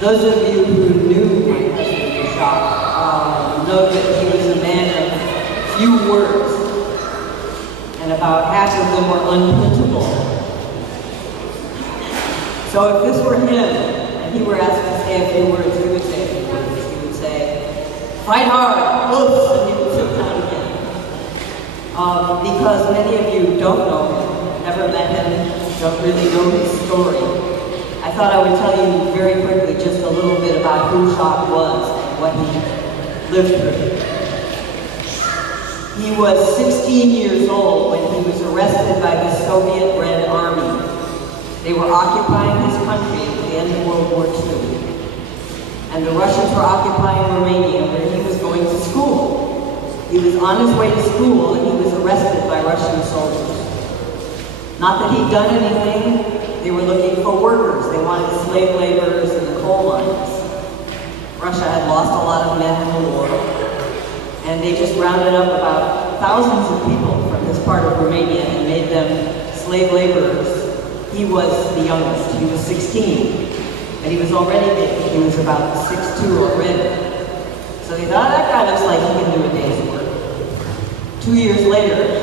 Those of you who knew my cousin Jacques know that he was a man of few words, and about half of them were unprintable. So if this were him, and he were asked to say a few words, he would say a few words. He would say, "Fight hard, oof," and he would sit down again. Because many of you don't know him, never met him, don't really know his story, I thought I would tell you very quickly just a little bit about who Jacques was and what he lived through. He was 16 years old when he was arrested by the Soviet Red Army. They were occupying his country at the end of World War II. And the Russians were occupying Romania, where he was going to school. He was on his way to school and he was arrested by Russian soldiers. Not that he'd done anything, they were looking for workers. They wanted slave laborers in the coal mines. Russia had lost a lot of men in the war, and they just rounded up about thousands of people from this part of Romania and made them slave laborers. He was the youngest. He was 16, and he was already big. He was about 6'2" already. So they thought, that guy looks like he can do a day's work. 2 years later,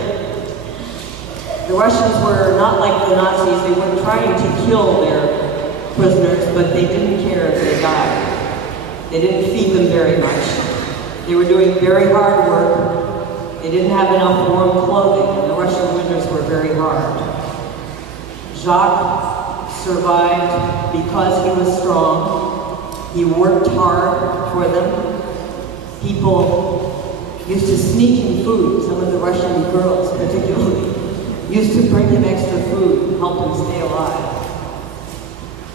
the Russians were not like the Nazis. They were trying to kill their prisoners, but they didn't care if they died. They didn't feed them very much. They were doing very hard work. They didn't have enough warm clothing, and the Russian winters were very hard. Jacques survived because he was strong. He worked hard for them. People used to sneak him food, some of the Russian girls particularly, used to bring him extra food and help him stay alive.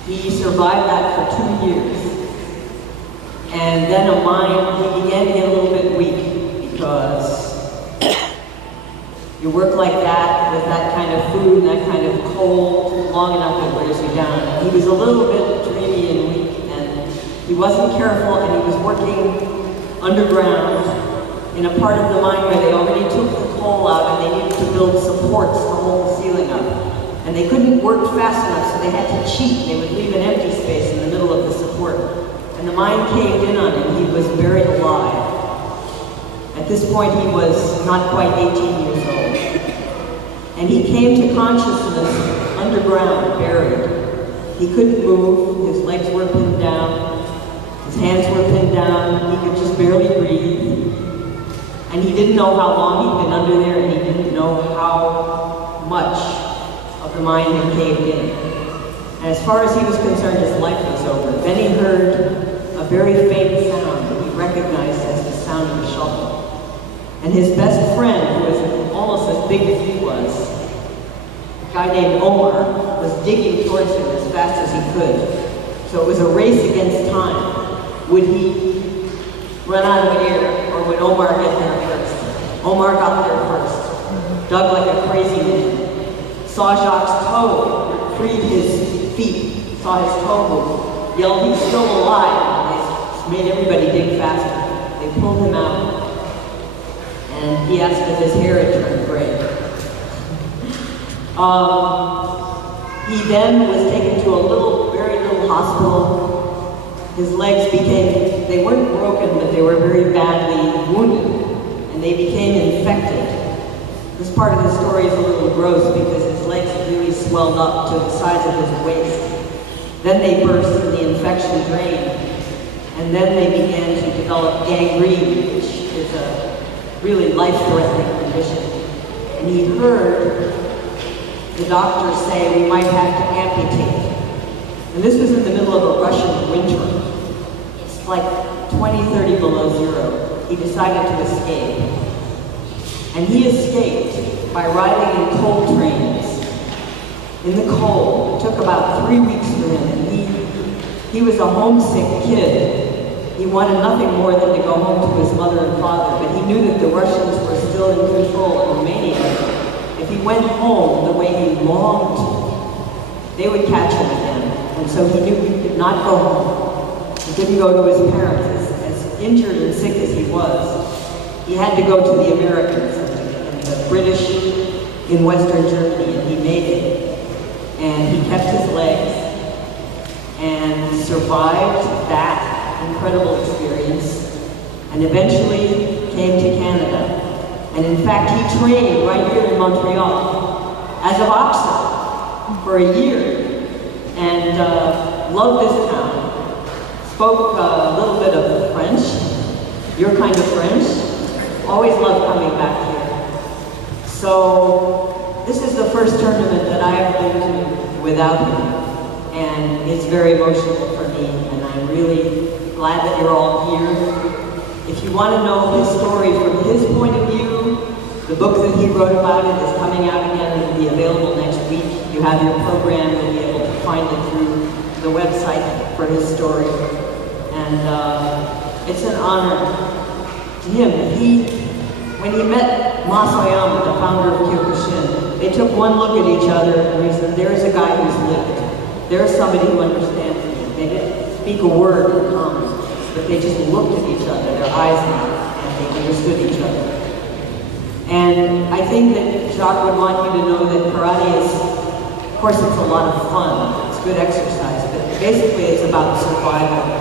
He survived that for 2 years. And then he began to get a little bit weak, because you work like that with that kind of food and that kind of cold long enough it wears you down. He was a little bit dreamy and weak, and he wasn't careful, and he was working underground in a part of the mine where they already took the coal out and they needed to build supports to hold the ceiling up. And they couldn't work fast enough, so they had to cheat. They would leave an empty space in the middle of the support. And the mine caved in on him. He was buried alive. At this point, he was not quite 18 years old. And he came to consciousness underground, buried. He couldn't move. His legs were pinned down. His hands were pinned down. He could just barely breathe. And he didn't know how long he'd been under there, and he didn't know how much of the mine had caved in. And as far as he was concerned, his life was over. Then he heard a very faint sound that he recognized as the sound of a shovel. And his best friend, who was almost as big as he was, a guy named Omar, was digging towards him as fast as he could. So it was a race against time. Would he run out of air, or would Omar get there first? Omar got there first, dug like a crazy man, saw Jacques' toe, freed his feet, saw his toe move, yelled, "He's still alive!" They made everybody dig faster. They pulled him out, and he asked if his hair had turned gray. He then was taken to a very little hospital. His legs they weren't broken, but they were very badly wounded, and they became infected. This part of the story is a little gross because his legs really swelled up to the size of his waist. Then they burst and the infection drained, and then they began to develop gangrene, which is a really life-threatening condition. And he heard the doctors say, "We might have to amputate." And this was in the middle of a Russian winter. It's like 20, 30 below zero. He decided to escape. And he escaped by riding in coal trains in the cold. It took about 3 weeks for him, and he was a homesick kid. He wanted nothing more than to go home to his mother and father, but he knew that the Russians were still in control of Romania. If he went home the way he longed to, they would catch him again. And so he knew he could not go home. He couldn't go to his parents. As injured and sick as he was, he had to go to the Americans and the British in Western Germany, and he made it. And he kept his survived that incredible experience and eventually came to Canada. And in fact, he trained right here in Montreal as a boxer for a year and loved this town. Spoke a little bit of French, your kind of French. Always loved coming back here. So this is the first tournament that I have been to without him. And it's very emotional for me, and I'm really glad that you're all here. If you want to know his story from his point of view, the book that he wrote about it is coming out again and will be available next week. You have your program, you'll be able to find it through the website for his story. And it's an honor to him. When he met Masayama, the founder of Kyokushin, they took one look at each other and he said, there's a guy who's lived. There's somebody who understands me. They didn't speak a word in common, but they just looked at each other, their eyes met, and they understood each other. And I think that Jacques would want you to know that karate is, of course it's a lot of fun, it's good exercise, but basically it's about survival,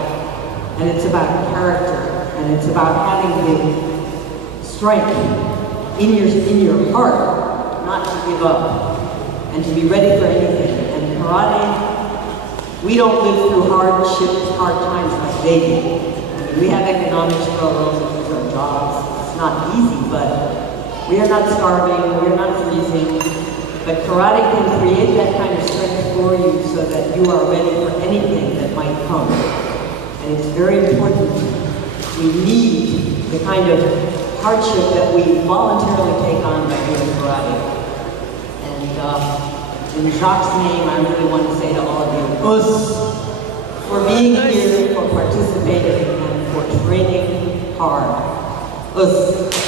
and it's about character, and it's about having the strength in your heart not to give up, and to be ready for anything. And karate, we don't live through hardships, hard times like they do. I mean, we have economic struggles, we lose our jobs. It's not easy, but we are not starving, we are not freezing. But karate can create that kind of strength for you so that you are ready for anything that might come. And it's very important. We need the kind of hardship that we voluntarily take on by doing karate. And in Jacques' name, I really want to say to all of you, us, for being here, for participating, and for training hard. Us.